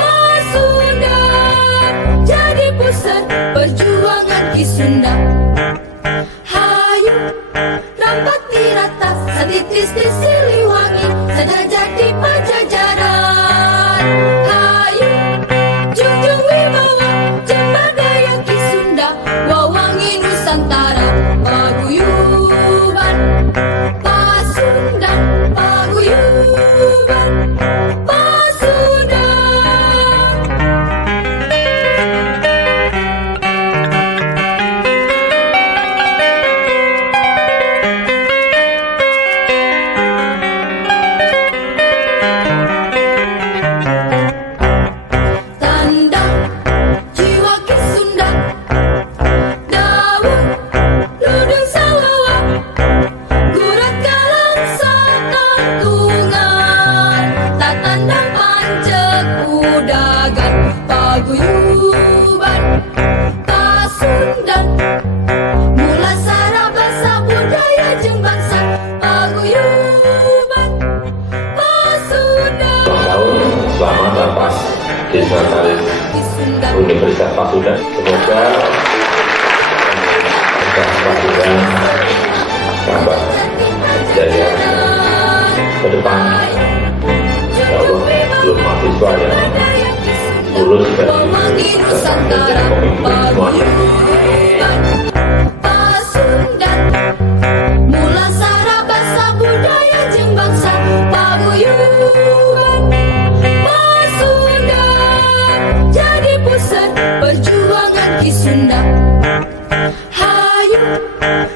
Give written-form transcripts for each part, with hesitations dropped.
Pasundan jadi pusat perjuangan Ki Sunda. Hayu rampat tirata satitis di Siliwangi sejajar di Pajajaran. Hayu junjung wibawa cembadaya Ki Sunda wawangi Nusantara paguyuban Pasundan paguyuban Pasundan. Tandang jiwa Ki Sunda, Dawung Ludung Sawawa, Gurat Galang Sakantungan, Tatandang Pancek Udagan, Paguyuban Pasundan, Mula Sarabasa Budaya Jeung Bangsa, Paguyuban Pasundan. Selamat atas Disnatalis Universitas Pasundan. Semoga Pasundan tambah jaya ke depan. Ya Allah, seluruh mahasiswa yang lulus dari Nusantara semuanya. Pasundan, Mula Sarabasa Budaya Jeung Bangsa, paguyuban Pasundan jadi pusat perjuangan Ki Sunda. Hayu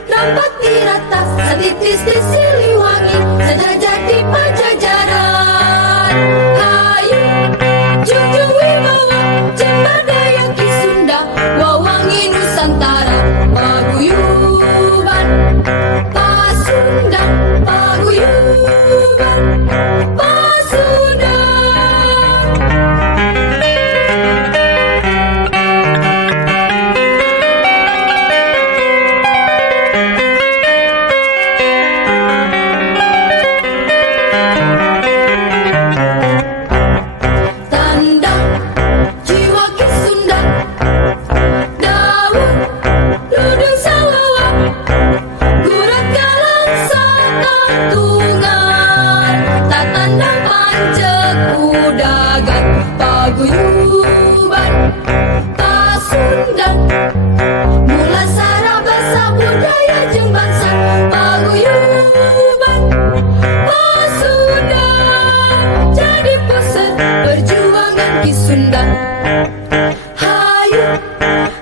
rampat tirata satitis di Siliwangi sejajar di Pajajaran. Hayu junjung wibawa cembadaya Ki Sunda wawangi Nusantara paguyuban Pasundan paguyuban Pasundan. Tandang jiwa Ki Sunda, Dawung Ludung Sawawa, Gurat Galang Sakantungan, Tatandang Pancek Udagan, Paguyuban Pasundan, Mula Sarabasa Budaya Jeung Bangsa, Paguyuban Pasundan jadi pusat perjuangan Ki Sunda. Hayu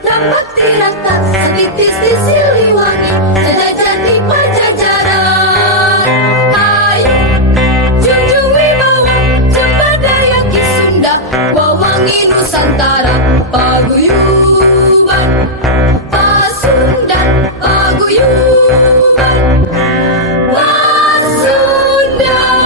rampat tirata satitis di Siliwangi sejajar di Pajajaran. Hayu junjung wibawa cembadaya Ki Sunda wawangi Nusantara paguyuban Pasundan paguyuban Pasundan.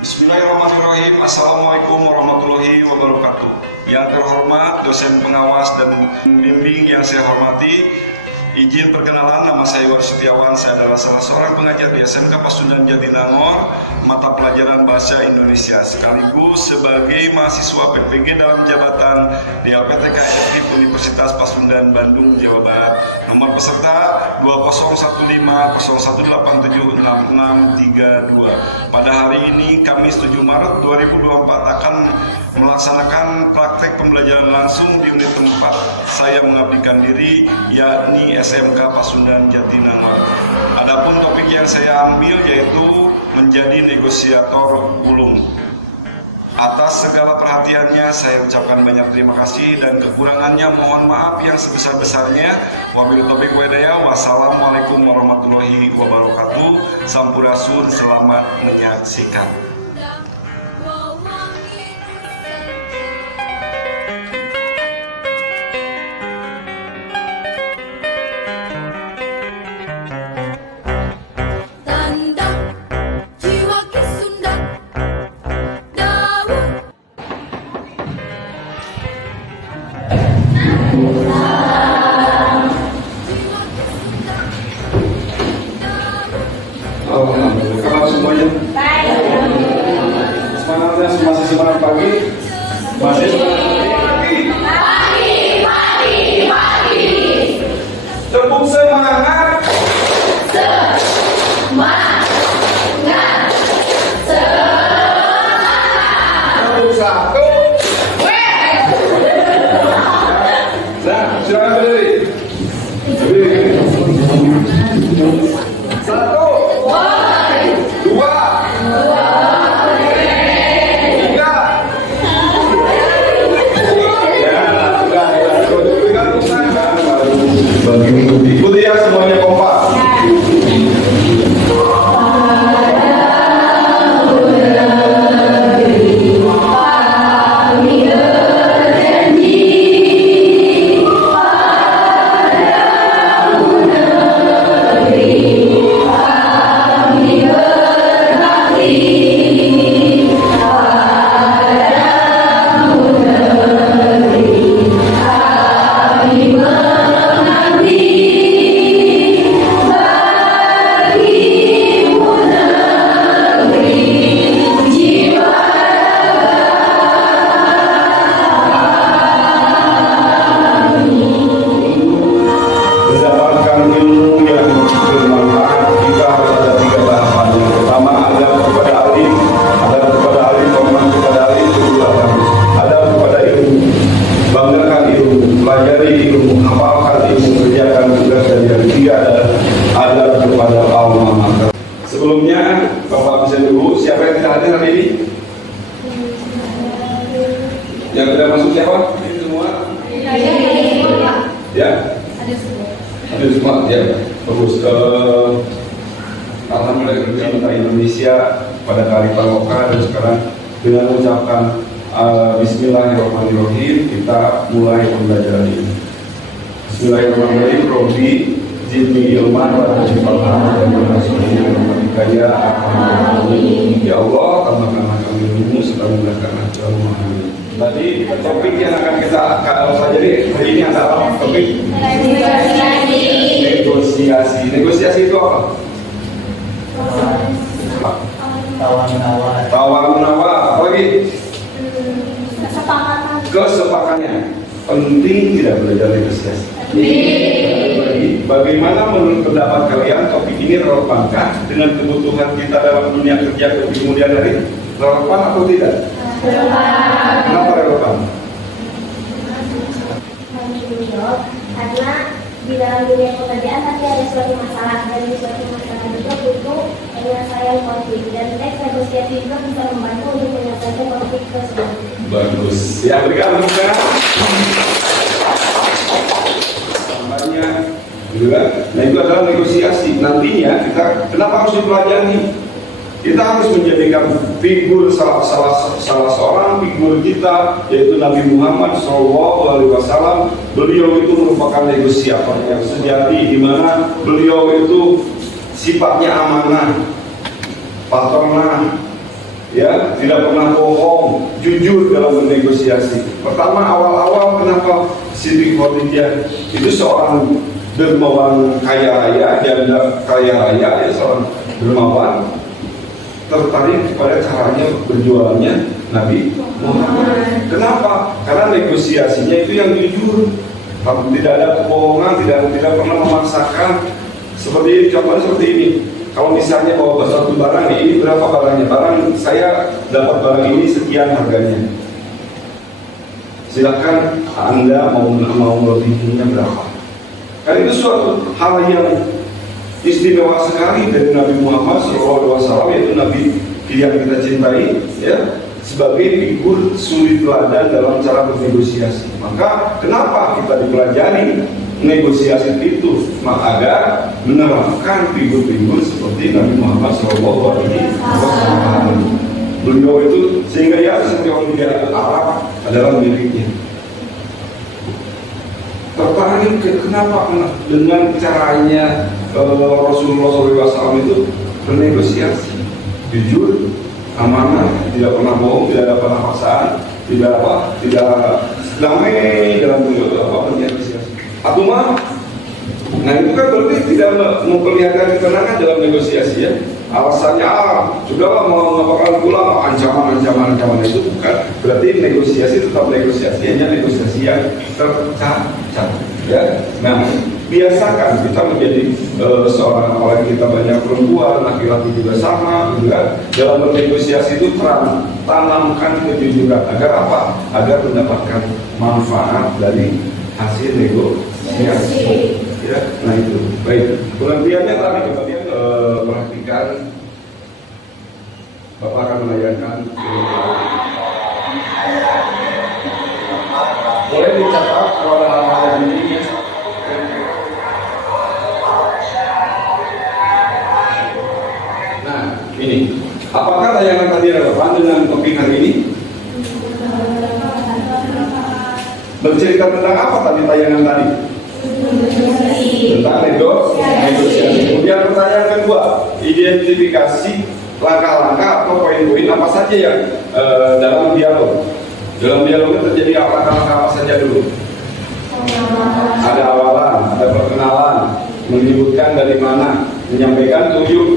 Bismillahirrahmanirrahim. Assalamualaikum warahmatullahi wabarakatuh. Yang terhormat dosen pengawas dan pembimbing yang saya hormati, izin perkenalan, nama saya Iwan Setiawan. Saya adalah salah seorang pengajar di SMK Pasundan Jatinangor, mata pelajaran Bahasa Indonesia, sekaligus sebagai mahasiswa PPG dalam jabatan di LPTK Efektif Universitas Pasundan, Bandung, Jawa Barat. Nomor peserta 2015-1876632. Pada hari ini, Kamis 7 Maret 2024 akan melaksanakan praktek pembelajaran langsung di unit tempat saya mengabdikan diri, yakni SMK Pasundan Jatinangor. Adapun topik yang saya ambil yaitu menjadi negosiator ulung. Atas segala perhatiannya saya ucapkan banyak terima kasih, dan kekurangannya mohon maaf yang sebesar-besarnya. Wabillahi taufiq wal hidayah. Wassalamualaikum warahmatullahi wabarakatuh. Sampurasun, selamat menyaksikan. satu, semangat. Satu. Nah, silakan berdiri. Satu. Dua. Tiga. Ya, ikuti ya semuanya kompak. Mendapatkan ilmu yang bermanfaat, kita harus ada 3 tahapan. Yang pertama, adab kepada alim, hormat kepada alim, kedua adab kepada ilmu, banggakan ilmu, pelajari ilmu, hafalkan ilmu, kerjakan tugas, dan yang ketiga adalah adab kepada alma mater. Sebelumnya, Bapak bisa dulu, siapa yang tidak hadir hari ini? Yang tidak masuk siapa? Ini semua? Ya? Ada semua, ya, bagus. Alhamdulillah kita Indonesia pada Kearifan lokal, dan sekarang dengan mengucapkan Bismillahirrahmanirrahim kita mulai pembelajaran ini. Bismillahirrahmanirrahim. Robi Zidni ilman wa tajifalhan ya ya Allah, tambahkanlah kami ilmu serta mudahkanlah jalan memahami. Tadi topik yang akan kita pelajari hari ini adalah topik negosiasi. Negosiasi itu apa? Tawar-menawar. Apa lagi? Kesepakatan. Penting tidak belajar negosiasi. Bagaimana menurut pendapat kalian topik ini relevankah dengan kebutuhan kita dalam dunia kerja di kemudian hari? Relevan atau tidak? Relevan. Kenapa relevan? Karena di dalam dunia pekerjaan pasti ada suatu masalah, dan di suatu masalah juga butuh penyelesaian konflik, dan teks negosiasi juga bisa membantu untuk menyelesaikan konflik tersebut. Bagus. Ya, berikan muka. Tambahnya juga. Nah, itu adalah negosiasi. Nantinya kita kenapa harus dipelajari? Kita harus menjadikan figur salah seorang figur kita, yaitu Nabi Muhammad SAW. Beliau itu merupakan negosiator yang sejati, di mana beliau itu sifatnya amanah, patronah, ya, tidak pernah bohong, jujur dalam bernegosiasi. Pertama, awal-awal kenapa Siti Khadijah itu seorang dermawan kaya raya, janda kaya raya, ya, seorang dermawan, tertarik kepada caranya berjualannya Nabi Muhammad. Kenapa? Karena negosiasinya itu yang jujur, tidak ada kebohongan, tidak pernah memaksakan. Seperti contohnya seperti ini. Kalau misalnya bawa satu barang, ini berapa barangnya? Barang saya dapat barang ini sekian harganya. Silakan Anda mau lebihnya berapa? Kan itu suatu hal yang istimewa sekali dari Nabi Muhammad SAW, yaitu Nabi yang kita cintai, ya, sebagai figur suri teladan dalam cara bernegosiasi. Maka kenapa kita dipelajari negosiasi itu? Maka agar menerapkan figur-figur seperti Nabi Muhammad SAW. Beliau itu sehingga ya seperti orang di Arab adalah miliknya. Tertarik kenapa? Dengan caranya Rasulullah SAW itu bernegosiasi, jujur, amanah, tidak pernah bohong, tidak ada pernah paksaan, tidak damai dalam bernegosiasi. Atau mah, nah itu kan berarti tidak memperlihatkan ketenangan dalam negosiasi, ya. Alasannya sudahlah mau ngapakan pula, ancaman itu bukan. Berarti negosiasi tetap negosiasi, hanya negosiasi yang tercatat, ya. Nah, biasakan kita menjadi seorang, apalagi kita banyak perempuan, laki-laki juga sama, gitu kan. Dalam bernegosiasi itu tanamkan kejujuran agar apa? Agar mendapatkan manfaat dari hasil negosiasi. Ya, nah itu baik. Pengertiannya tadi kemudian perhatikan, Bapak akan melayangkan. Boleh dicatat kalau ada hal-hal yang ini. Nah, ini. Apakah tayangan tadi relevan dengan topik hari ini? Bercerita tentang apa tadi tayangan tadi? Tentang negosiasi. Kemudian pertanyaan kedua, identifikasi langkah-langkah atau poin-poin apa saja yang dalam dialog. Dalam dialognya terjadi langkah-langkah apa saja dulu? Ada awalan, ada perkenalan, menyebutkan dari mana, menyampaikan tujuan.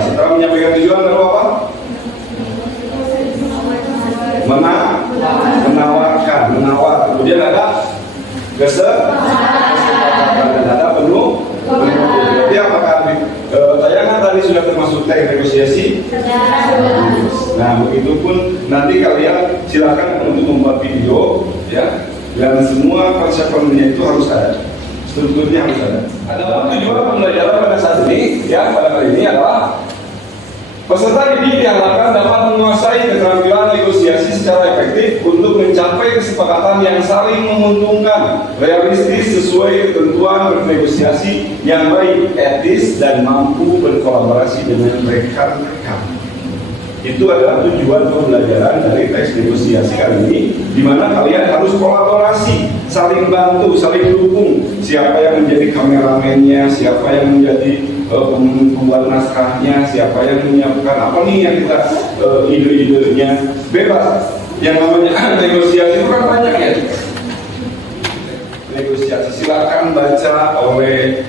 Setelah menyampaikan tujuan lalu apa? Menawar. Kemudian ada kesepakatan dan ada penuh. Jadi apakah tayangan tadi sudah termasuk teks negosiasi? Nah, begitupun nanti kalian silakan untuk membuat video, ya. Dan semua konsep-konsepnya itu harus ada, strukturnya harus ada. Ada tujuan pembelajaran pada saat ini, ya, pada kali ini adalah peserta didik diharapkan dapat menguasai keterampilan negosiasi secara efektif untuk mencapai kesepakatan yang saling menguntungkan, realistis sesuai ketentuan bernegosiasi yang baik, etis, dan mampu berkolaborasi dengan rekan-rekan. Itu adalah tujuan pembelajaran dari teks negosiasi kali ini, di mana kalian harus kolaborasi, saling bantu, saling dukung. Siapa yang menjadi kameramennya, siapa yang menjadi pembuat naskahnya, siapa yang menyiapkan apa nih yang kita ide-idenya bebas. Yang namanya negosiasi itu kan banyak ya. Negosiasi silakan baca oleh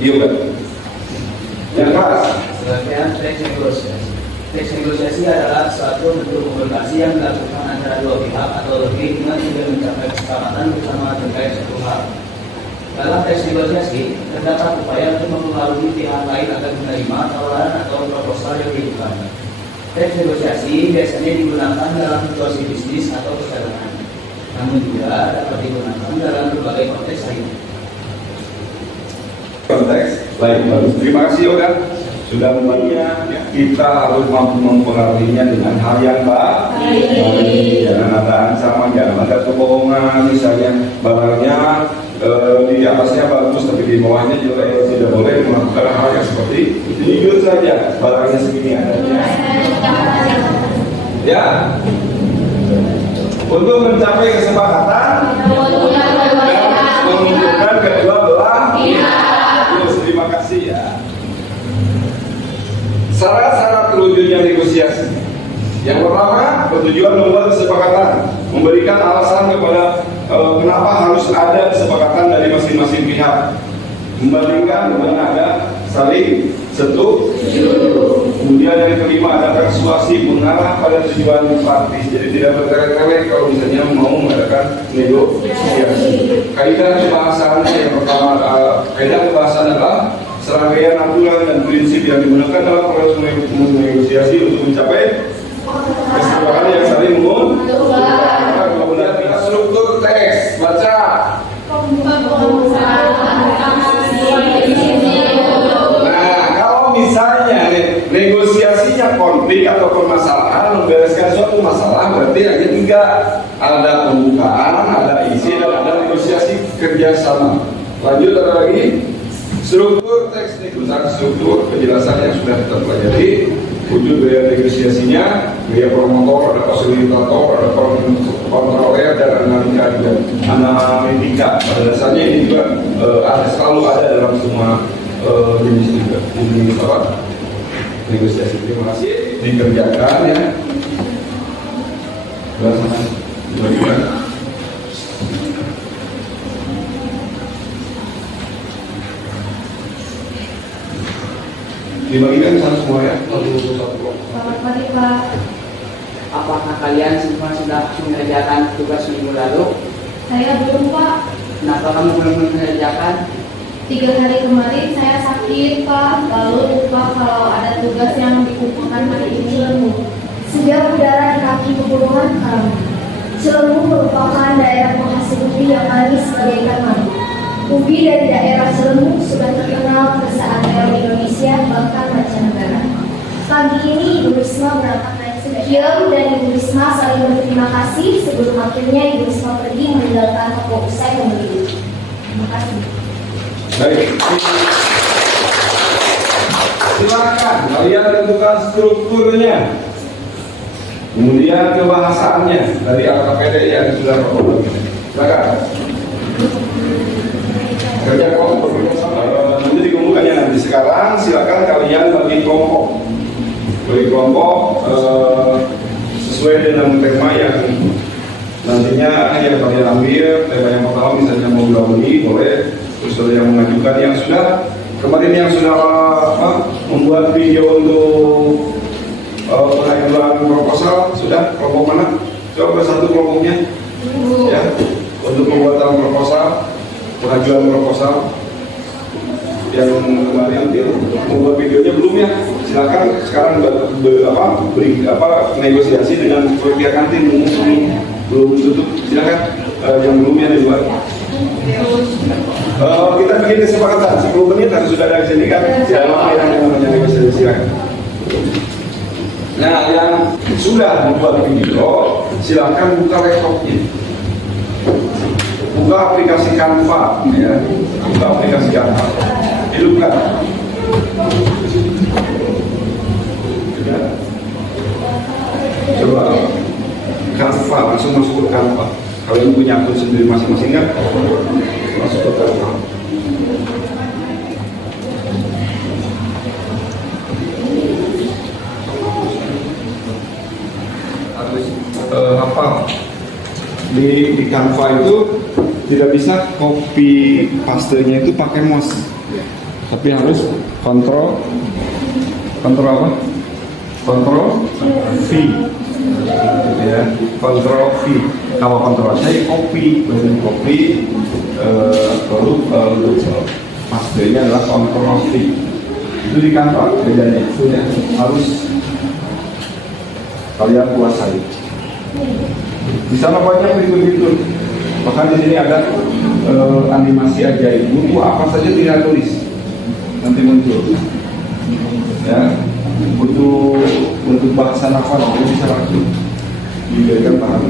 Yoga. Yang keras. Sebagian teks negosiasi. Teks negosiasi adalah suatu bentuk komunikasi yang dilakukan antara dua pihak atau lebih dengan tujuan mencapai kesepakatan bersama terkait suatu hal. Dalam teks negosiasi, terdapat upaya untuk mempengaruhi pihak lain agar menerima tawaran atau proposal yang diajukan. Teks negosiasi biasanya digunakan dalam situasi bisnis atau perdagangan, namun juga dapat digunakan dalam berbagai konteks lainnya. Konteks lain bagus. Terima kasih Yoga sudah membantunya. Kita harus mampu mempengaruhinya dengan hal yang baik. Jangan ada ancaman, jangan ada kebohongan. Misalnya barangnya di atasnya bagus tapi di bawahnya juga tidak boleh melakukan hal yang seperti itu. Jujur saja, barangnya segini adanya. Ya, untuk mencapai kesepakatan dan menguntungkan kedua belah pihak. Terima kasih ya. Syarat-syarat terwujudnya negosiasi. Yang pertama, bertujuan membuat kesepakatan, memberikan alasan kepada kenapa harus ada kesepakatan dari masing-masing pihak, membandingkan dengan ada saling setuju. Kemudian yang kelima ada persuasi, mengarah pada tujuan praktis. Jadi tidak bertele-tele kalau misalnya mau mengadakan negosiasi. Kaidah kebahasan yang pertama, kaidah kebahasan adalah serangkaian aturan dan prinsip yang digunakan dalam proses negosiasi untuk mencapai kesepakatan yang saling menguntungkan. Kemudian struktur teks, baca. Nah, kalau misalnya negosiasinya konflik atau permasalahan, membereskan suatu masalah, berarti hanya tiga: ada pembukaan, ada isi, dan ada negosiasi kerjasama. Lanjut, ada lagi struktur teks tentang struktur penjelasan yang sudah kita pelajari. Wujud gaya negosiasinya, gaya promotor, ada fasilitator, ada kontroler, dan analitika. Pada dasarnya ini juga selalu ada dalam semua jenis juga jenis negosiasi. Terima kasih, dikerjakan ya. Dibagikan satu semua ya. Selamat pagi Pak. Apakah kalian semua sudah mengerjakan tugas minggu lalu? Saya belum Pak. Kenapa kamu belum mengerjakan? 3 hari kemarin saya sakit, Pak. Lalu lupa kalau ada tugas yang dikumpulkan hari ini. Sejak udara di kaki pegunungan karam. Cilembu merupakan daerah penghasil ubi yang manis bagaikan madu. Ubi dari daerah Cilembu sudah terkenal perusahaan di Indonesia bahkan mancanegara. Pagi ini Ibu Risma berangkat naik sepeda dan Ibu Risma saling berterima kasih sebelum akhirnya Ibu Risma pergi meninggalkan toko usai membeli. Terima kasih. Baik. Silakan kalian tentukan strukturnya. Kemudian kebahasaannya dari LKPD yang sudah berkomunikasi. Silakan. Kerja kelompok nanti dikumpulkannya nanti. Sekarang silakan kalian bagi kelompok. Bagi kelompok sesuai dengan tema yang nantinya yang kalian ambil. Tema yang pertama misalnya mau jual beli boleh. Terus ada yang mengajukan yang sudah kemarin yang sudah membuat video untuk pengajuan proposal sudah kelompok mana? Coba satu kelompoknya ya untuk pembuatan proposal, pengajuan proposal yang kemarin membuat videonya belum ya? Silakan sekarang beri negosiasi dengan pihak kantin belum tutup. Silakan yang belumnya dibuat. Kita bikin kesepakatan 10 menit harus sudah ada di sini kan? Siapa yang namanya negosiasi silakan. Nah, yang sudah membuat video, silakan buka laptopnya, buka aplikasi Canva, ya, buka aplikasi Canva, hidupkan. Coba Canva, langsung masuk ke Canva. Kalian punya akun sendiri masing-masing kan? Masuk ke Canva. Hafal di Canva itu tidak bisa copy pastenya itu pakai mouse, tapi harus kontrol apa? Kontrol V, ya, kontrol V. Kalau kontrol C copy, baru pastenya adalah kontrol V. Itu di Canva bedanya, harus kalian kuasai. Di sana banyak fitur-fitur. Bahkan di sini ada animasi ajaib. Buku apa saja tinggal tulis, nanti muncul. Ya, butuh bahasa nafas, jadi bisa langsung diberikan paham.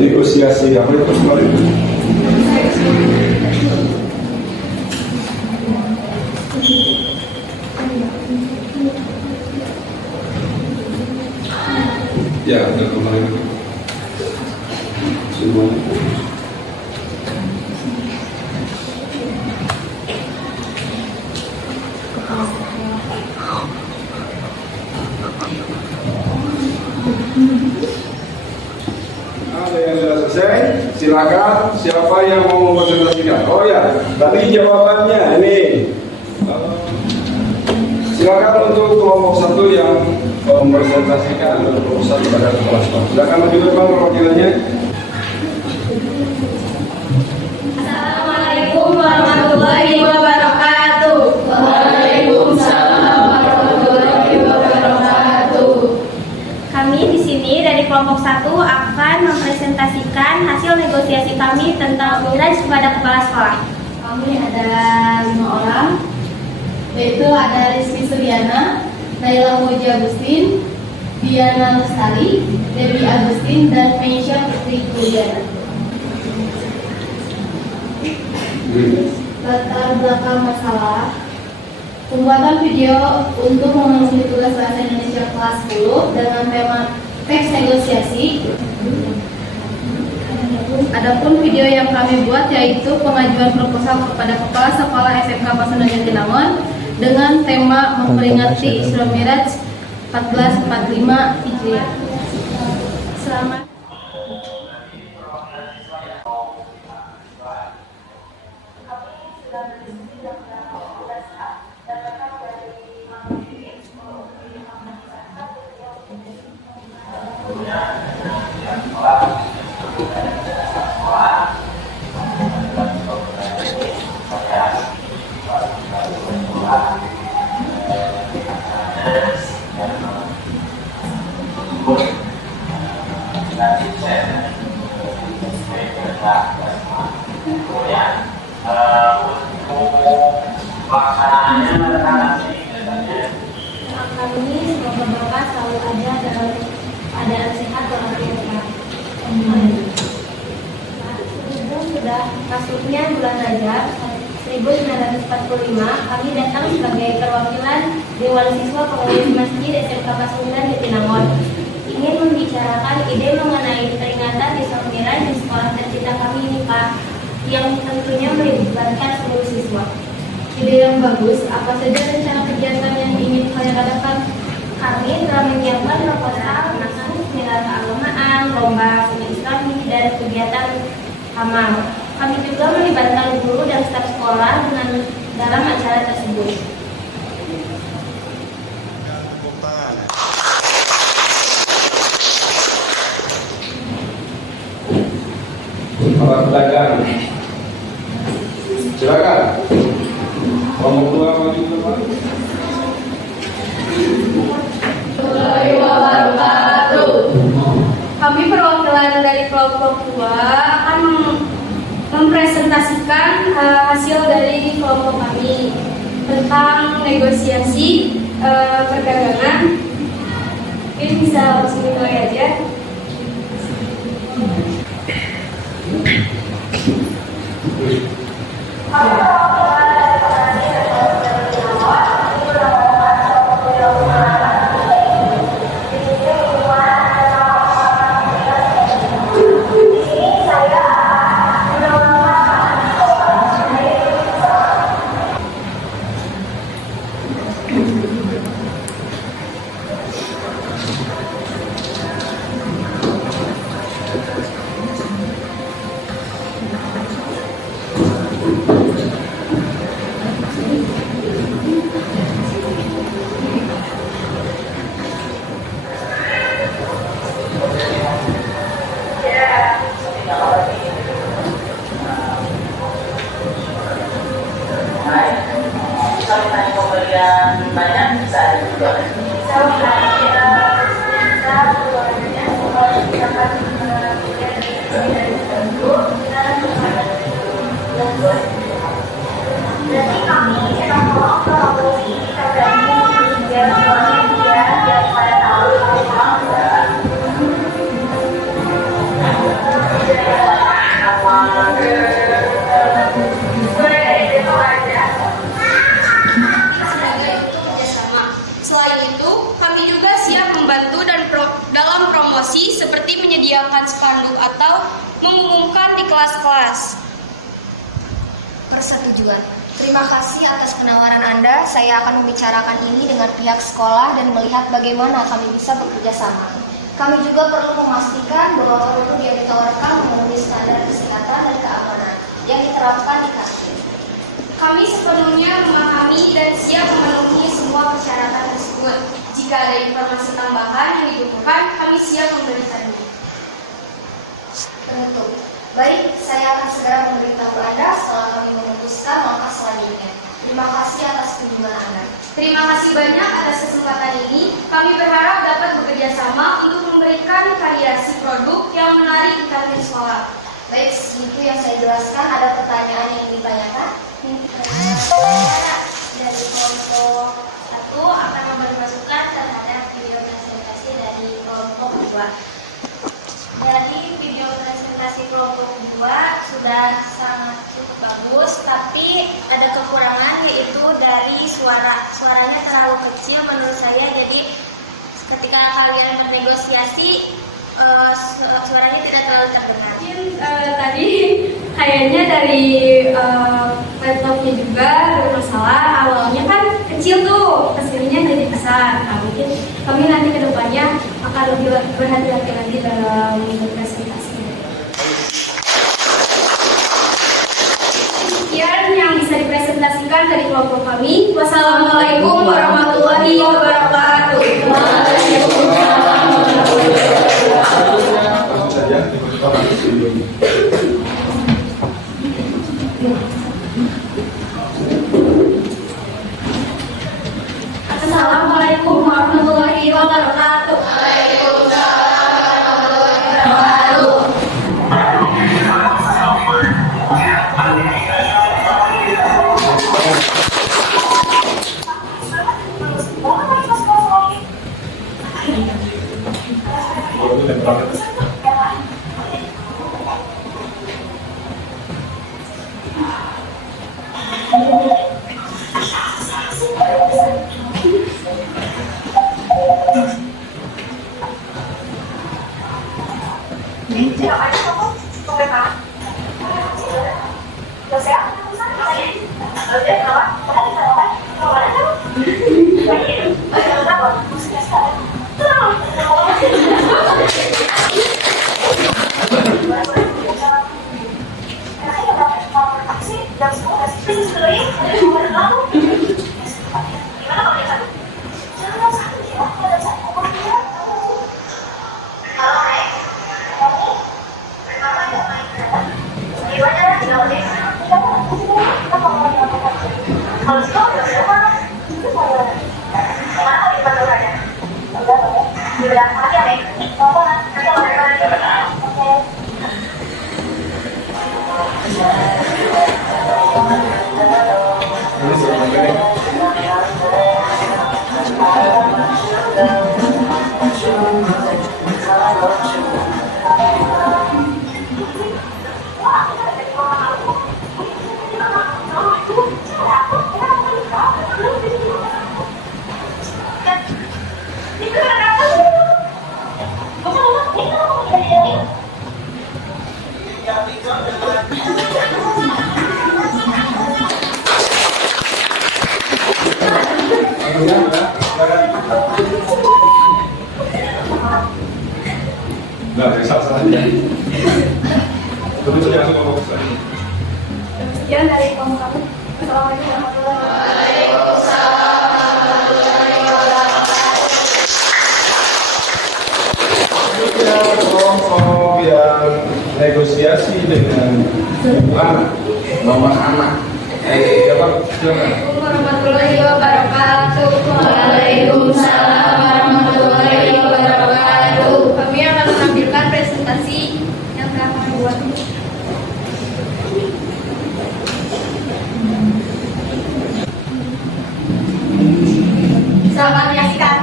Negosiasi apa itu kemarin? Ya, ada kemarin semuanya. Ada yang sudah selesai, silakan siapa yang mau mempresentasikan. Oh ya, tadi jawabannya ini. Silakan untuk kelompok 1 yang mempresentasikan proposal kepada kepala sekolah. Silakan maju ke depan perwakilannya. Assalamualaikum warahmatullahi wabarakatuh. Waalaikumsalam warahmatullahi wabarakatuh. Kami di sini dari kelompok 1 akan mempresentasikan hasil negosiasi kami tentang miras kepada kepala sekolah. Kami ada 5 orang, yaitu ada Rizky Suryana, Naila Moji Agustin, Diana Lestari, Debbie Agustin, dan Meisha Putri Kuliana. Latar belakang masalah: pembuatan video untuk memenuhi tugas bahasa Indonesia kelas 10 dengan tema teks negosiasi. Adapun video yang kami buat yaitu pengajuan proposal kepada kepala sekolah SMK Pasundan Jatinangor dengan tema memperingati Isra Miraj 1445 Hijriah. Selamat. Kemudian untuk pelaksanaannya nanti Kami semoga Bapak selalu ada dalam keadaan sehat walafiat. Sudah masuknya bulan Rajab 1945, kami datang sebagai perwakilan Dewan Siswa Pengurus Masjid SMK Pasundan Jatinangor ingin membicarakan ide mengenai peringatan di Mi'raj di sekolah tercinta kami ini, Pak, yang tentunya melibatkan seluruh siswa. Ide yang bagus. Apa saja rencana kegiatan yang ingin kalian adakan? Kami telah menyiapkan proposal masuk seminar keagamaan, lomba seni Islami, dan kegiatan amal. Kami juga melibatkan guru dan staf sekolah dalam acara tersebut. Para pedagang, silakan. Kelompok 2 maju ke depan. Kami perwakilan dari kelompok 2 akan mempresentasikan hasil dari kelompok kami tentang negosiasi perdagangan. Mungkin bisa langsung dimulai aja. Seperti menyediakan spanduk atau mengumumkan di kelas-kelas. Persetujuan. Terima kasih atas penawaran Anda. Saya akan membicarakan ini dengan pihak sekolah dan melihat bagaimana kami bisa bekerja sama. Kami juga perlu memastikan bahwa produk yang ditawarkan memenuhi standar kesehatan dan keamanan yang diterapkan di kantin. Kami sepenuhnya memahami dan siap memenuhi semua persyaratan tersebut. Jika ada informasi tambahan yang dibutuhkan, kami siap memberikannya. Penutup. Baik, saya akan segera memberitahu Anda setelah kami memutuskan langkah selanjutnya. Terima kasih atas kunjungan Anda. Terima kasih banyak atas kesempatan ini. Kami berharap dapat bekerja sama untuk memberikan variasi produk yang menarik di kantin sekolah. Baik, segitu yang saya jelaskan. Ada pertanyaan yang ingin ditanyakan? Dari kelompok 1 akan memberi masukan terhadap video presentasi dari kelompok 2. Dari video presentasi kelompok 2 sudah sangat cukup bagus, tapi ada kekurangan yaitu dari suaranya terlalu kecil menurut saya. Jadi ketika kalian bernegosiasi suaranya tidak terlalu terdengar. Mungkin tadi kayaknya dari laptopnya juga bermasalah. Awalnya kan kecil tuh, kesininya jadi besar. Nah, mungkin kami nanti kedepannya akan lebih berhati-hati lagi dalam presentasi. Sekian yang bisa dipresentasikan dari kelompok kami. Wassalamualaikum warahmatullahi wabarakatuh. Assalamualaikum warahmatullahi wabarakatuh. Waalaikumsalam warahmatullahi wabarakatuh. Nah, salah aja. Terus langsung ngomong ke saya. Sekian dari kamu. Assalamualaikum warahmatullahi Kelompok yang negosiasi dengan mama anak. Siapa? warahmatullahi wabarakatuh. Waalaikumsalam warahmatullahi wabarakatuh. Kami akan menampilkan presentasi yang telah kami buat. Selamat menyaksikan.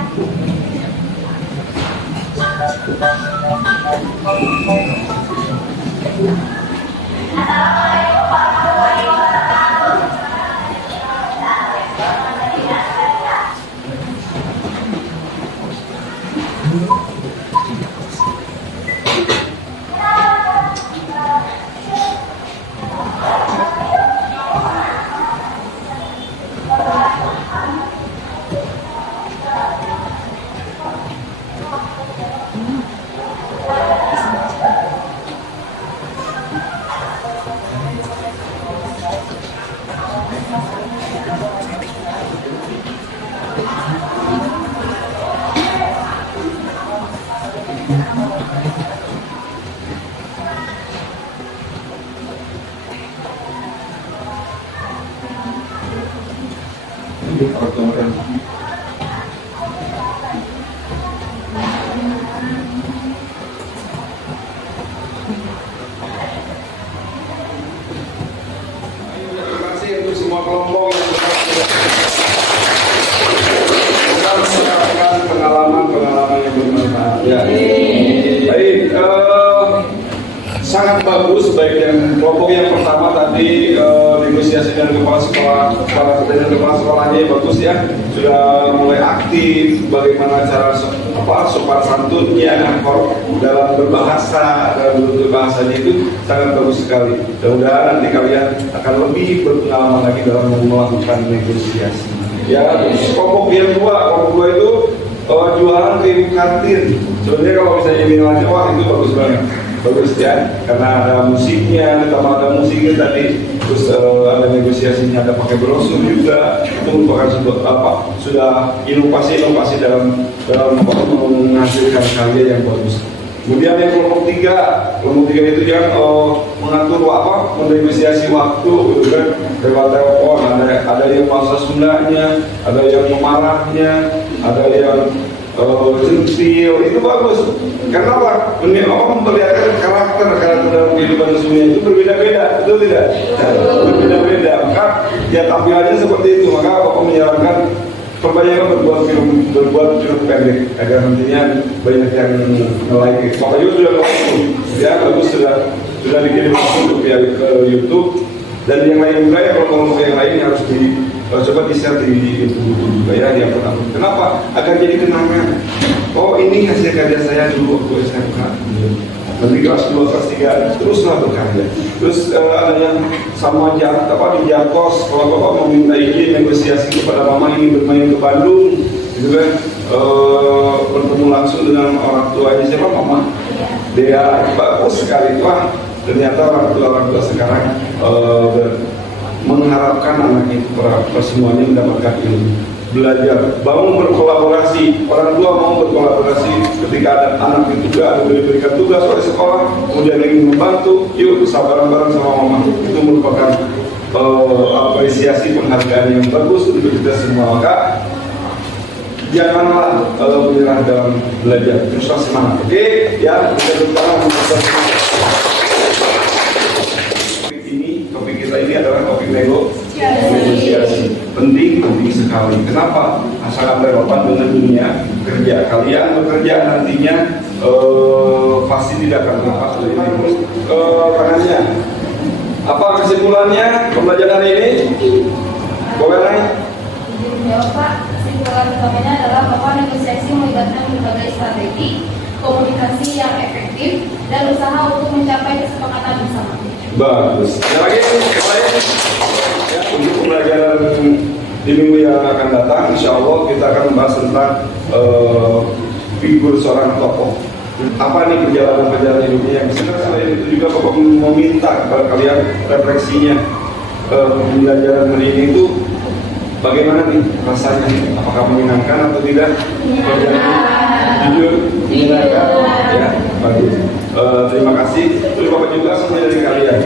Assalamualaikum warahmatullahi wabarakatuh. Terima kasih untuk semua kelompok yang mendapatkan pengalaman yang bermanfaat. Ya. Baik, sangat bagus. Baik yang kelompok yang pertama tadi negosiasi dengan kepala sekolahnya bagus ya, sudah mulai aktif. Bagaimana cara sopan santunnya dalam berbahasa, dalam bentuk bahasanya itu sangat bagus sekali. Mudah-mudahan nanti kalian akan lebih berpengalaman lagi dalam melakukan negosiasi. Ya, kelompok yang kedua itu jualan ke ibu kantin. Sebenarnya kalau misalnya minat wah itu bagus banget, bagus ya, karena ada musiknya, ditambah ada musiknya tadi, terus ada negosiasinya, ada pakai brosur juga. Itu merupakan sudah inovasi dalam menghasilkan karya yang bagus. Kemudian yang kelompok tiga itu yang mengatur menegosiasi waktu, gitu kan, lewat telepon. Ada yang bahasa Sundanya, ada yang memarahnya, ada yang centil. Itu bagus. Karena apa? Memperlihatkan karakter dalam kehidupan sesungguhnya itu berbeda-beda, betul tidak? Berbeda-beda. Maka ya tampilannya seperti itu. Maka Bapak menyarankan perbanyakan berbuat film pendek agar nantinya banyak yang nge-like. Maka juga sudah langsung ya, bagus sudah dikirim langsung ke YouTube, dan yang lain juga ya, kelompok yang lain harus coba di-share di YouTube juga ya, yang pertama. Kenapa? Agar jadi kenangan. Oh, ini hasil karya saya dulu waktu SMK. nanti kelas 2, kelas 3 teruslah bekerja. Terus ada yang sama di Jakos, kalau bapak mau minta izin negosiasi kepada mama ini bermain ke Bandung, gitu kan, bertemu langsung dengan orang tuanya siapa mama? Dia bagus sekali. Wah, ternyata orang tua sekarang mengharapkan anak itu semuanya mendapatkan ilmu, belajar, mau berkolaborasi. Orang tua mau berkolaborasi ketika ada anak itu juga ada diberikan tugas oleh sekolah, kemudian ingin membantu, yuk bareng-bareng sama mama. Itu merupakan apresiasi penghargaan yang bagus untuk kita semua. Maka janganlah menyerah dalam belajar, teruslah semangat. Oke, ya, kita bersama. Topik kita ini adalah topik negosiasi. Penting sekali. Kenapa? Sangat relevan dengan dunia kerja. Kalian bekerja nantinya pasti tidak akan lepas dari tangannya. Apa kesimpulannya pembelajaran ini? Boleh naik? Jawab Pak. Kesimpulan utamanya adalah bahwa negosiasi melibatkan berbagai strategi, komunikasi yang efektif, dan usaha untuk mencapai kesepakatan bersama. Bagus. Yang lagi, ya, untuk pembelajaran di minggu yang akan datang, insya Allah kita akan membahas tentang figur seorang tokoh. Apa nih perjalanan hidupnya yang bisa. Selain itu juga Bapak meminta kepada kalian refleksinya pembelajaran hari ini itu bagaimana nih rasanya? Apakah menyenangkan atau tidak? Jujur, menyenangkan. Ya, bagus. Terima kasih. Terus Bapak juga semua dari kalian.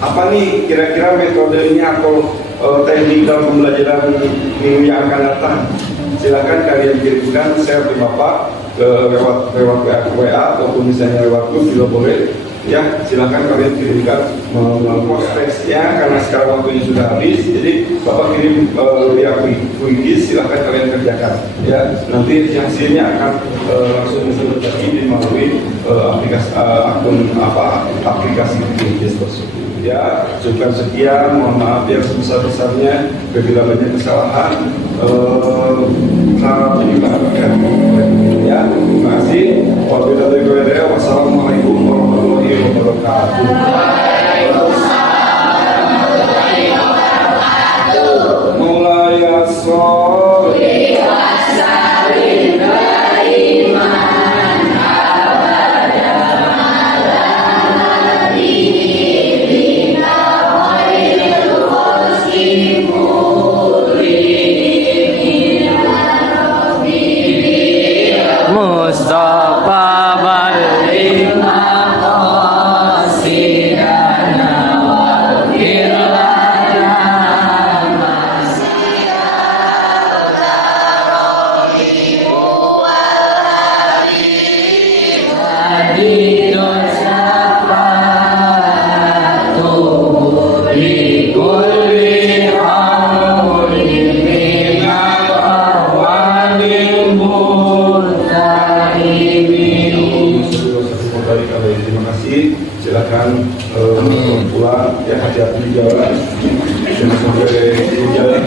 Apa nih kira-kira metodenya atau teknik dalam pembelajaran minggu yang akan datang? Silakan kalian kirimkan share ke Bapak lewat WA ataupun misalnya lewat grup juga boleh. Ya, silakan kalian kirimkan post text-nya karena sekarang waktunya sudah habis. Jadi Bapak kirim via quiz, silakan kalian kerjakan. Ya, nanti yang hasilnya akan langsung bisa terjadi melalui aplikasi quiz tersebut. Ya, cukup sekian. Mohon maaf yang sebesar-besarnya bila banyak kesalahan. Harap dimaafkan. Ya, terima kasih. Wassalamualaikum warahmatullahi wabarakatuh. Mulai sore wasalim beriman abada malam ini bina khairil khalqi Mustafa balik maqasidana wal firlana masyarakat hadidun syafa'atu likulli amrin minal awalil Terima kasih. Silakan pulang. Ya, hati-hati di jalan. Jangan sampai di jalan.